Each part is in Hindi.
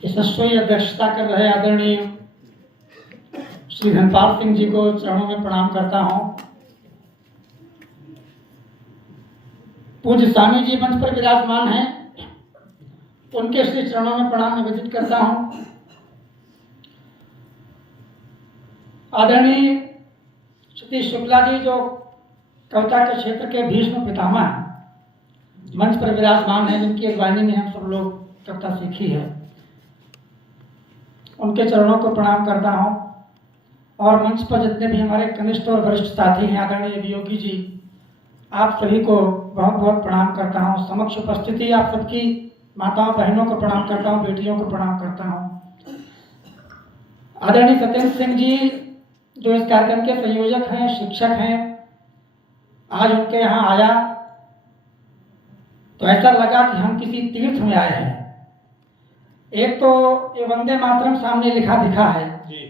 यशस्वी अध्यक्षता कर रहे आदरणीय श्री धनपाल सिंह जी को चरणों में प्रणाम करता हूं। पूज्य स्वामी जी मंच पर विराजमान हैं, उनके श्री चरणों में प्रणाम निवेदित करता हूं। आदरणीय श्री शुक्ला जी जो कविता के क्षेत्र के भीष्म पितामह मंच पर विराजमान है, जिनकी अगवानी में हम सब लोग कविता सीखी है, उनके चरणों को प्रणाम करता हूं। और मंच पर जितने भी हमारे कनिष्ठ और वरिष्ठ साथी हैं, आदरणीय वियोगी जी, आप सभी को बहुत बहुत प्रणाम करता हूं। समक्ष उपस्थिति आप सबकी माताओं बहनों को प्रणाम करता हूं, बेटियों को प्रणाम करता हूं। आदरणीय सत्येंद्र सिंह जी जो इस कार्यक्रम के संयोजक हैं, शिक्षक हैं, आज उनके यहाँ आया तो ऐसा लगा कि हम किसी तीर्थ में आए हैं। एक तो ये वंदे मातरम सामने लिखा दिखा है जी।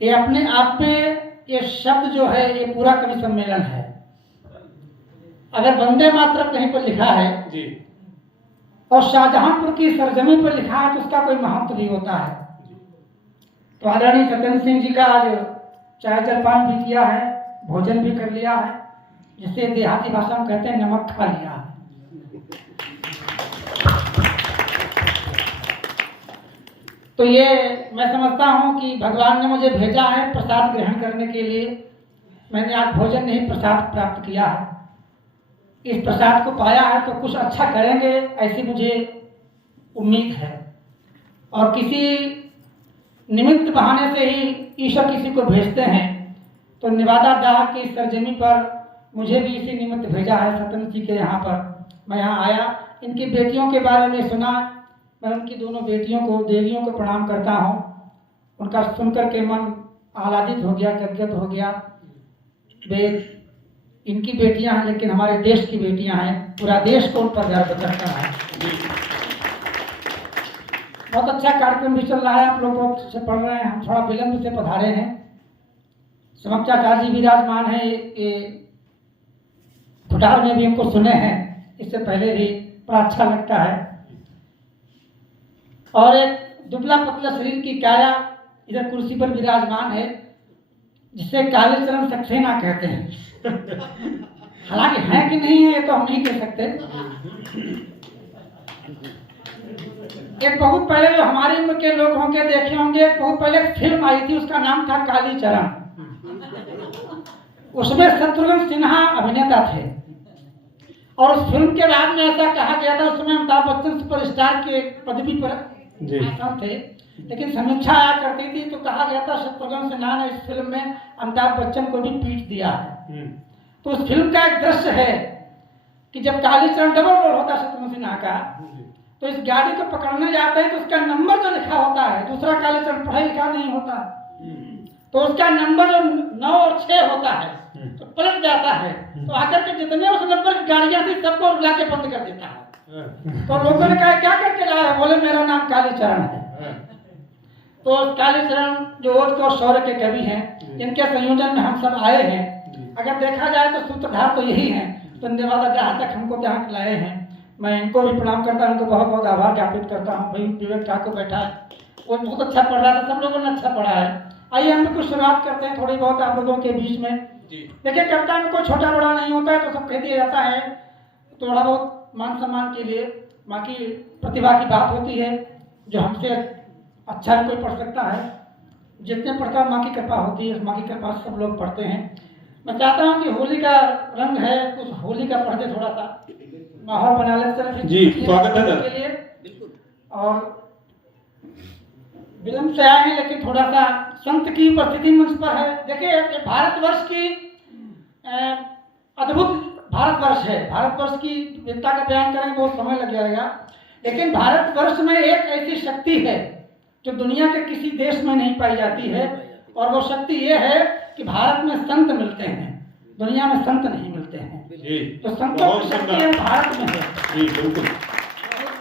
ये अपने आप में ये शब्द जो है ये पूरा कवि सम्मेलन है। अगर वंदे मातरम कहीं पर लिखा है जी और शाहजहांपुर की सरजमी पर लिखा है तो उसका कोई महत्व नहीं होता है। तो आदरणीय सत्येंद्र सिंह जी का आज चाय जलपान भी किया है, भोजन भी कर लिया है, जिसे देहाती भाषा में कहते हैं नमक खा लिया है। तो ये मैं समझता हूँ कि भगवान ने मुझे भेजा है प्रसाद ग्रहण करने के लिए। मैंने आज भोजन नहीं प्रसाद प्राप्त किया है। इस प्रसाद को पाया है तो कुछ अच्छा करेंगे ऐसी मुझे उम्मीद है। और किसी निमित्त बहाने से ही ईश्वर किसी को भेजते हैं, तो निवादा डाह की सरजमी पर मुझे भी इसी निमित्त भेजा है सत्येंद्र जी के यहाँ पर। मैं यहाँ आया, इनकी बेटियों के बारे में सुना, मैं उनकी दोनों बेटियों को, देवियों को प्रणाम करता हूँ। उनका सुनकर के मन आह्लादित हो गया, गदगद हो गया। वे इनकी बेटियां हैं लेकिन हमारे देश की बेटियां हैं, पूरा देश को उन पर गर्व करता है। बहुत अच्छा कार्यक्रम भी चल रहा है, आप लोग से पढ़ रहे हैं, हम थोड़ा विलंब से पधारे हैं। समक्षाचार्य जी विराजमान हैं, ये खुटार में भी हमको सुने हैं, इससे पहले भी बड़ा अच्छा लगता है। और एक दुबला पतला शरीर की काया इधर कुर्सी पर विराजमान है, जिसे कालीचरण सक्सेना कहते हैं। हालांकि है कि नहीं है ये तो हम नहीं कह सकते। एक बहुत पहले जो हमारी उम्र के लोग होंगे देखे होंगे, बहुत पहले एक फिल्म आई थी, उसका नाम था कालीचरण। उसमें शत्रुघ्न सिन्हा अभिनेता थे और उस फिल्म के बाद में ऐसा कहा गया था, उसमें अमिताभ बच्चन सुपरस्टार के पदवी पर आसान थे, लेकिन समीक्षा आया करती थी तो कहा गया था शत्रुघ्न सिन्हा ने इस फिल्म में अमिताभ बच्चन को भी पीट दिया है। तो उस फिल्म का एक दृश्य है कि जब कालीचरण डबल रोल होता है शत्रुघ्न सिन्हा का, तो इस गाड़ी को पकड़ने जाते हैं तो उसका नंबर जो लिखा होता है, दूसरा कालीचरण पढ़ा लिखा नहीं होता, तो उसका नंबर जो 9 और 6 होता है तो पलट जाता है। तो आकर के जितने उस नंबर की गाड़ियां थी सबको बुला के बंद कर देता है। तो लोगों ने कहा क्या करके लाया? बोले मेरा नाम कालीचरण है। तो कालीचरण जो ओज और शौर्य के कवि हैं, इनके संयोजन में हम सब आए हैं। अगर देखा जाए तो सूत्रधार तो यही है, तो धन्यवाद जहाँ तक हमको यहाँ लाए हैं। मैं इनको भी प्रणाम करता हूँ, उनको बहुत बहुत आभार ज्ञापित करता हूँ। भाई विवेक ठाकुर बैठा है, वो बहुत अच्छा पढ़ रहा था, सब लोगों ने अच्छा पढ़ा है। आइए हम कुछ शुरुआत करते हैं थोड़ी बहुत आप लोगों के बीच में। देखिए कविता में कोई छोटा बड़ा नहीं होता है, तो सब कह दिया जाता है, थोड़ा बहुत मान सम्मान के लिए, बाकी प्रतिभा की बात होती है। जो हमसे अच्छा कोई पढ़ सकता है, जितने पढ़ता माँ की कृपा होती है, माँ की कृपा से सब लोग पढ़ते हैं। मैं चाहता हूँ कि होली का रंग है, कुछ होली का पढ़ दे, थोड़ा सा माहौल बना लेते जी। स्वागत है के लिए। और विलंब से आए हैं लेकिन थोड़ा सा संत की उपस्थिति मंच पर है। देखिए भारतवर्ष की अद्भुत भारतवर्ष है। भारतवर्ष की विविधता का बयान करेंगे बहुत समय लग जाएगा, लेकिन भारतवर्ष में एक ऐसी शक्ति है जो दुनिया के किसी देश में नहीं पाई जाती है, और वो शक्ति ये है कि भारत में संत मिलते हैं, दुनिया में संत नहीं मिलते हैं। तो संतों की शक्ति है भारत में है जी, बिल्कुल,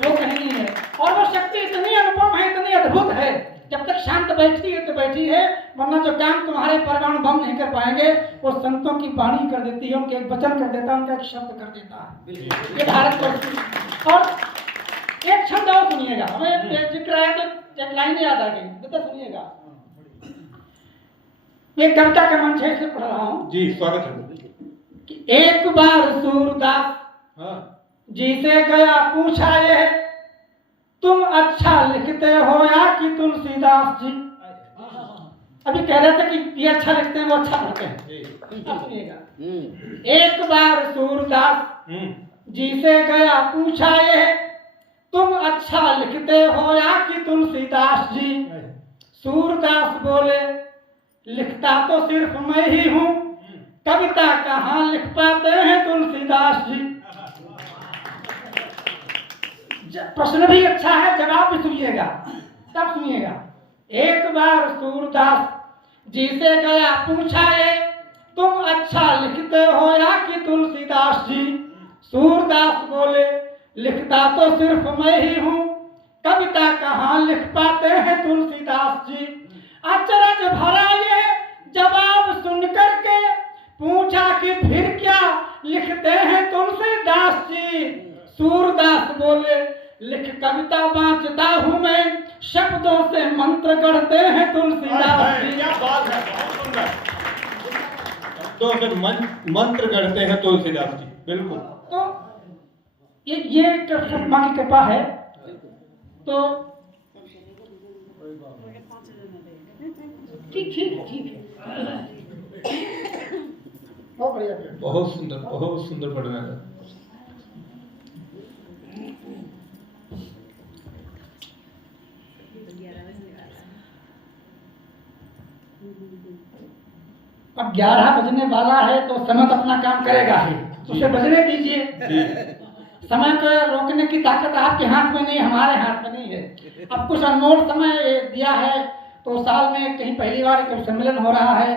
वो कहीं नहीं है। और वो शक्ति इतनी अनुपम है, इतनी अद्भुत है, जब तक शांत बैठी है तो बैठी है, वरना जो काम तुम्हारे परमाणु बम नहीं कर पाएंगे वो संतों की वाणी कर देती है, उनके एक वचन कर देता है, उनका एक शब्द कर देता है। ये भारत और एक छंद और सुनिएगा, हमें जिक्र है तो एक लाइन याद आ गई, तो सुनिएगा। मैं कविता के मंच से पढ़ रहा हूँ जी, स्वागत है। कि एक बार सूरदास जी से गया पूछा ये, तुम अच्छा लिखते हो या कि तुलसीदास जी? अभी कह रहे थे कि ये अच्छा लिखते हैं, वो अच्छा पढ़ते हैं। एक बार सूरदास जी से गया पूछा ये, तुम अच्छा लिखते हो या कि तुलसीदास जी? सूरदास बोले, लिखता तो सिर्फ मैं ही हूँ, कविता कहाँ लिख पाते हैं तुलसीदास जी? प्रश्न भी अच्छा है, जवाब भी सुनिएगा, तब सुनिएगा। एक बार सूरदास जी से गया पूछा ये, तुम अच्छा लिखते हो या कि तुलसीदास जी? सूरदास बोले, लिखता तो सिर्फ मैं ही हूँ, कविता कहाँ लिख पाते हैं तुलसीदास जी? अचरज भरा ये जवाब सुन करके पूछा कि फिर क्या लिखते हैं तुलसीदास जी? सूरदास बोले, लिख कविता बाँचता हूँ मैं, शब्दों से मंत्र गढ़ते हैं तुलसीदास जी। क्या बात है, बहुत सुंदर। शब्दों से मंत्र गढ़ते हैं तुलसीदास जी, बिल्कुल। तो ये माँ की कृपा है। तो ठीक ठीक ठीक है, बहुत बढ़िया, बहुत सुंदर पढ़ना है। अब 11 बजने वाला है तो समय तो अपना काम करेगा ही, उसे बजने दीजिए। समय को रोकने की ताकत आपके हाथ में नहीं, हमारे हाथ में नहीं है। अब कुछ अनमोल समय दिया है, तो साल में कहीं पहली बार कभी सम्मेलन हो रहा है,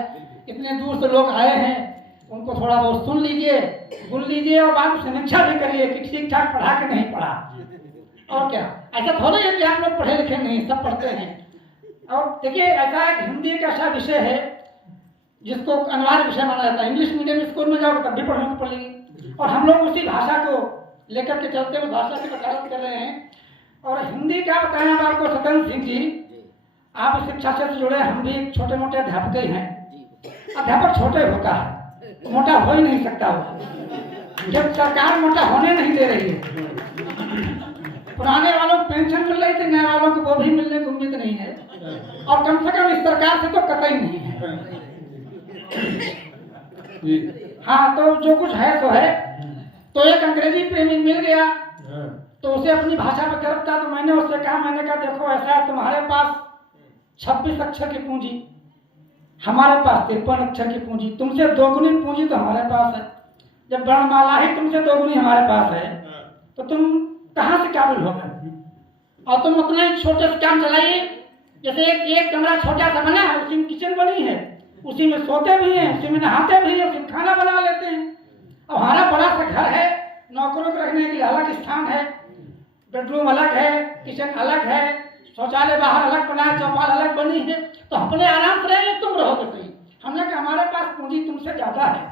इतने दूर से लोग आए हैं, उनको थोड़ा बहुत सुन लीजिए, सुन लीजिए और बाद में समीक्षा भी करिए कि ठीक ठाक पढ़ा कि नहीं पढ़ा। और क्या, ऐसा थोड़ा है कि आप लोग पढ़े लिखे नहीं, सब पढ़ते हैं। और देखिए, ऐसा एक हिंदी एक ऐसा विषय है जिसको अनिवार्य विषय माना जाता है। इंग्लिश मीडियम स्कूल में जाओगे तब भी पढ़ने को पड़ेगी, और हम लोग उसी भाषा को लेकर के चलते हुए भाषा की वकालत कर रहे हैं। और हिंदी का बताया आपको सत्येंद्र सिंह जी, आप शिक्षा क्षेत्र से जुड़े, हम भी छोटे मोटे अध्यापक ही हैं। अध्यापक छोटे होता है, मोटा हो ही नहीं सकता वो, जब सरकार मोटा होने नहीं दे रही है। पुराने वालों को पेंशन मिल रही थी, नए वालों को वो भी मिलने की उम्मीद नहीं है, और कम से कम इस सरकार से तो कतई नहीं है। हाँ, तो जो कुछ है तो है। तो एक अंग्रेजी प्रेमी मिल गया, तो उसे अपनी भाषा पर गर्व था। तो मैंने उससे कहा, मैंने कहा देखो ऐसा है, तुम्हारे पास 26 अक्षर की पूंजी, हमारे पास 53 अक्षर की पूंजी, तुमसे दोगुनी पूंजी तो हमारे पास है। जब वर्णमाला ही तुमसे दोगुनी हमारे पास है, तो तुम कहाँ से काबिल हो गए? और तुम उतना ही छोटे से काम चलाइए। जैसे एक कमरा छोटा सा बना है, उसी में किचन बनी है, उसी में सोते भी हैं, उसी में नहाते भी हैं, उसी में खाना बना लेते हैं। अब हमारा बड़ा सा घर है, नौकरों को रखने के लिए अलग स्थान है, बेडरूम अलग है, किचन अलग है, शौचालय बाहर अलग बना है, चौपाल अलग बनी है, तो अपने आराम से रहेंगे, तुम रहोगे सही। हमने कहा हमारे पास पूंजी तुमसे ज्यादा है।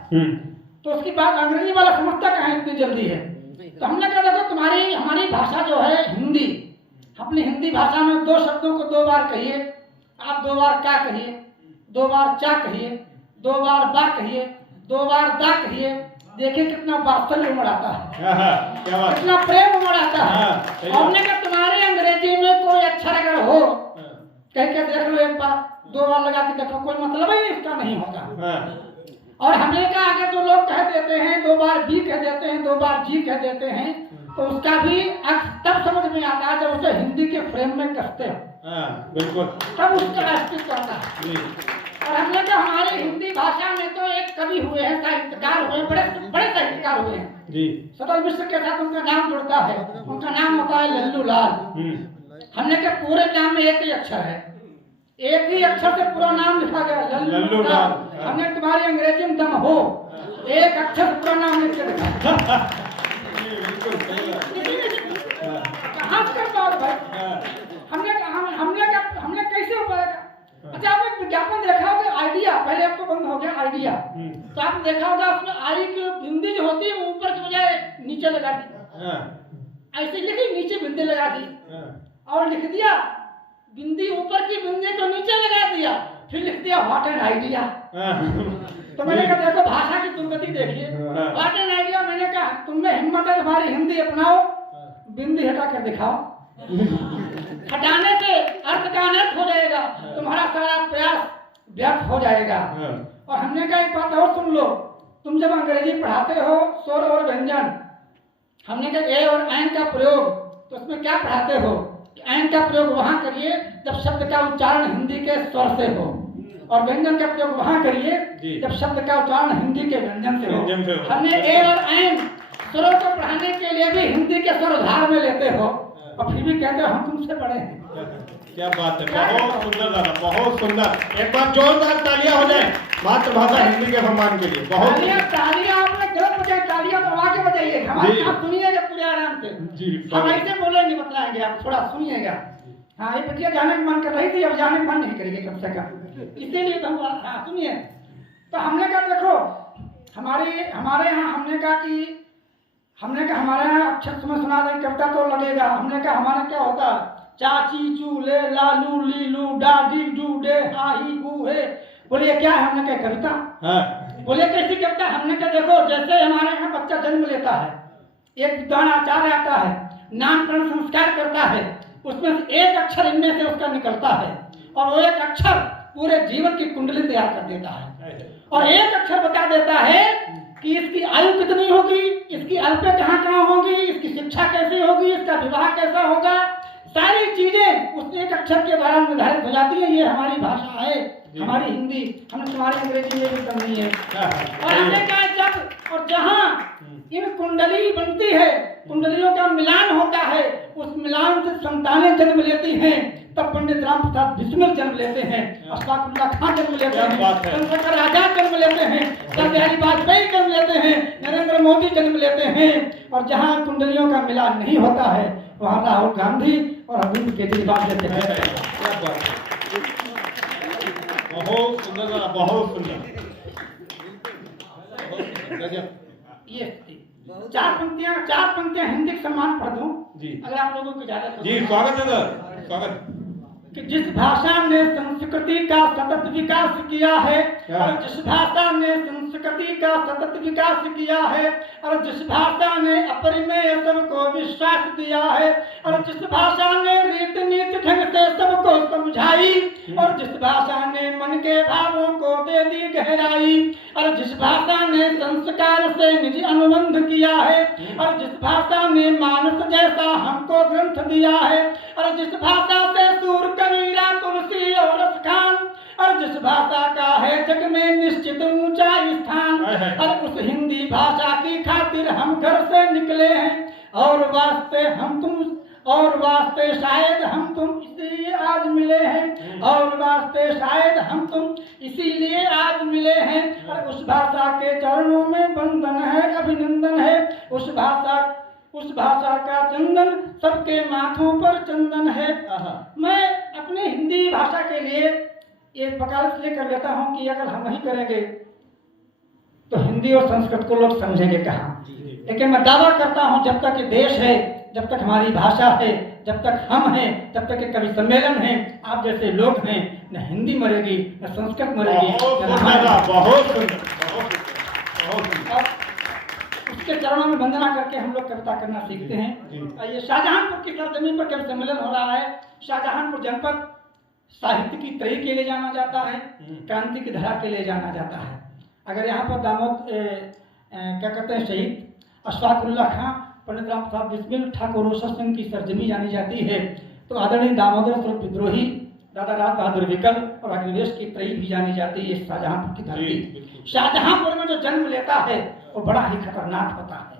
तो उसकी बात अंग्रेजी वाला समझता कहाँ इतनी जल्दी है। तो हमने कहा देखो, तुम्हारी हमारी भाषा जो है हिंदी, अपनी हिंदी भाषा में 2 शब्दों को 2 बार कहिए। आप 2 बार का कहिए, 2 बार चा कहिए, 2 बार बा कहिए, 2 बार दा कहिए। देखिए कितना वात्सल्य उमड़ आता है, कितना प्रेम उमड़ आता है। हमने कहा तुम्हारी अंग्रेजी में कोई अक्षर अगर हो, कह के देख लो एक बार, 2 बार लगा के देखो, कोई मतलब ही इसका नहीं होगा। और हमने कहा अगर जो लोग कह देते हैं 2 बार बी कह देते हैं, 2 बार जी कह देते हैं, तो उसका भी तब समझ में आता है जब उसे हिंदी के फ्रेम में कसते हो, बिल्कुल, तब उसका अस्तित्व आता है। और हमने कहा हमारी हिंदी भाषा में तो एक कवि हुए हैं, साहित्यकार हुए, बड़े साहित्यकार हुए हैं जी। सतल मिश्र के साथ उनका नाम जुड़ता है, उनका नाम होता है लल्लू लाल। हमने कहा पूरे नाम में एक ही अक्षर है, एक ही अक्षर से पूरा नाम लिखा गया, लल्लू लाल। हमने तुम्हारी अंग्रेजी में दम हो, एक अक्षर से पूरा नाम लिख के लिखा। कहाँ से करता है भाई? हमने कैसे हो पाएगा? अच्छा, आपने विज्ञापन देखा होगा आइडिया, पहले अब तो बंद हो गया आइडिया, तो आपने देखा होगा उसमें आई की हिंदी जो होती है वो ऊपर की बजाय नीचे लगा दी। ऐसे लिखी, नीचे बिंदी लगा दी हाँ। और लिख दिया, बिंदी ऊपर की बिंदी को नीचे लगा दिया, फिर लिख दिया व्हाट एन आइडिया। तो मैंने कहा देखो भाषा की दुर्गति देखिए, व्हाट एन आइडिया। मैंने कहा तुमने हिम्मत है तुम्हारी हिंदी अपनाओ, बिंदी हटा कर दिखाओ। हटाने से अर्थ का अनर्थ हो जाएगा, तुम्हारा सारा प्रयास व्यर्थ हो जाएगा। और हमने कहा एक बात और सुन लो, तुम जब अंग्रेजी पढ़ाते हो स्वर और व्यंजन, हमने कहा ए और ऐन का प्रयोग, तो उसमें क्या पढ़ाते हो? ऐन का प्रयोग वहां करिए जब शब्द का उच्चारण हिंदी के स्वर से हो, और व्यंजन का प्रयोग वहां करिए जब शब्द का उच्चारण हिंदी के व्यंजन से हो। हमने ए और ऐन स्वरों को पढ़ाने के लिए भी हिंदी के स्वर उधार में लेते हो, और फिर भी कहते हो हम तुमसे बड़े हैं। क्या बात है, बहुत सुंदर दादा, बहुत सुंदर। एक बार जोरदार तालियां हो जाए मातृभाषा हिंदी के सम्मान के लिए। बहुत तालियां आपने गलत बजाई, तालियां तो आगे बजाइए, हमारी आप सुनिएगा पूरे आराम से जी। हम ऐसे बोलेंगे, बतलाएंगे, आप थोड़ा सुनिएगा। हाँ, ये बच्चियां जाने का मन कर रही थी, अब जाने का मन नहीं करेगी कम से कम, इसीलिए तो हम। हाँ सुनिए, तो हमने कहा देखो हमारे यहाँ हमने कहा हमारे यहाँ अक्षर तुम्हें सुना दें कविता तो लगेगा। हमने कहा हमारा क्या होता, चाची चूले लालू लीलू डाडी डूडे हाही गूहे। बोलिए क्या है? हमने कहा कविता। हाँ। बोलिए कैसी कविता? हमने कहा देखो जैसे हमारे यहाँ बच्चा जन्म लेता है, एक विद्वान आचार्य आता है, नामकरण संस्कार करता है, उसमें से एक अक्षर इनमें से उसका निकलता है, और वो एक अक्षर पूरे जीवन की कुंडली तैयार कर देता है, और एक अक्षर बता देता है कि इसकी आयु कितनी होगी, इसकी अल्पे कहाँ होगी, इसकी शिक्षा कैसी होगी, इसका विवाह कैसा होगा, सारी चीजें उस एक अक्षर के द्वारा निर्धारित हो जाती है। ये हमारी भाषा है, हमारी हिंदी। हमने तुम्हारी अंग्रेजी में भी करनी है। और हमने कहा जब और जहाँ इन कुंडली बनती है, कुंडलियों का मिलान होता है, उस मिलान से संतानें जन्म लेती हैं, तब पंडित राम प्रसाद बिस्मिल जन्म लेते हैं, अशफाकुल्लाह खान जन्म लेते हैं, चंद्रशेखर आजाद जन्म लेते हैं, अटल बिहारी वाजपेयी जन्म लेते हैं, नरेंद्र मोदी जन्म लेते हैं। और जहाँ कुंडलियों का मिलान नहीं होता है वहाँ राहुल गांधी और अरविंद केजरीवाल जैसे हैं। बहुत सुंदर, बहुत सुंदर। ये चार पंक्तियां हिंदी के सम्मान पढ़ दूं जी, अगर आप लोगों को इजाजत हो। जी स्वागत है सर, स्वागत। कि जिस भाषा ने संस्कृति का सतत विकास किया है, और जिस भाषा ने संस्कृति का सतत विकास किया है, और जिस भाषा ने अपरिमेय सबको विश्वास दिया है, और जिस भाषा ने रीति नीति ढंग से सबको समझाई, और जिस भाषा ने मन के भावों को दे दी गहराई, और जिस भाषा ने संस्कार से निज अनुबंध किया है, और जिस भाषा ने मानस जैसा हमको ग्रंथ दिया है, और जिस भाषा से सूर कबीरा तुलसी और रसखान, और जिस भाषा का है जग में निश्चित ऊंचा स्थान, और उस हिंदी भाषा की खातिर हम घर से निकले हैं, और वास्ते शायद हम तुम इसीलिए आज मिले हैं, और वास्ते शायद हम तुम इसीलिए आज मिले हैं। और उस भाषा के चरणों में वंदन है, अभिनंदन है, उस भाषा का चंदन सबके माथों पर चंदन है। मैं अपनी हिंदी भाषा के लिए एक वकालत लेकर लेता हूं कि अगर हम नहीं करेंगे तो हिंदी और संस्कृत को लोग समझेंगे कहाँ। लेकिन मैं दावा करता हूं जब तक ये देश है, जब तक हमारी भाषा है, जब तक हम हैं, जब तक ये कवि सम्मेलन है, आप जैसे लोग हैं, न हिंदी मरेगी न संस्कृत मरेगी। उसके चरणों में वंदना करके हम लोग कविता करना सीखते हैं। ये शाहजहांपुर की सरजमीन पर कवि सम्मेलन हो रहा है। शाहजहांपुर जनपद साहित्य की त्रयी के लिए जाना जाता है, क्रांति की धरा के लिए जाना जाता है। अगर यहाँ पर दामोद क्या कहते हैं शहीद अशफाकुल्लाह खां, पंडित राम प्रसाद बिस्मिल, ठाकुर रोशन सिंह की सरजमी जानी जाती है, तो आदरणीय दामोदर स्वरूप विद्रोही, दादा राज बहादुर विकल और अग्निवेश की त्रयी भी जानी जाती है शाहजहांपुर की धरती। शाहजहांपुर में जो जन्म लेता है वो बड़ा ही खतरनाक होता है।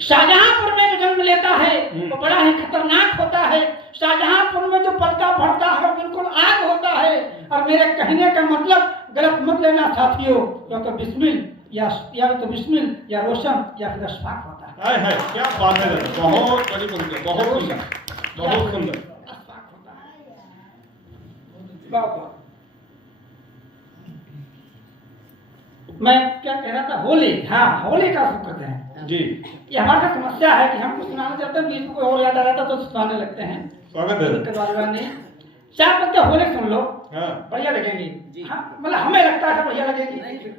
शाहजहांपुर में जो जन्म लेता है वो बड़ा ही खतरनाक होता है। शाहजहांपुर में जो पलता बढ़ता है वो बिल्कुल आग होता है। और मेरे कहने का मतलब गलत मत लेना साथियों, क्योंकि बिस्मिल या तो बिस्मिल या रोशन या फिर अशफाक होता है। क्या बात है, बहुत बड़ी पंक्ति, बहुत सुंदर, बहुत सुंदर। अशफाक होता है। मैं क्या कह रहा था, होली, हाँ होली का शुक्र है। जी ये हमारे साथ समस्या है कि हम कुछ सुनाना चाहते हैं, बीच में कोई और याद आ जाता है तो सुनाने लगते हैं। स्वागत है। दिक्कत वाली बात नहीं। 4 पत्ते होले सुन लो, हाँ बढ़िया लगेंगी। हाँ, मतलब हमें लगता है बढ़िया लगेगी।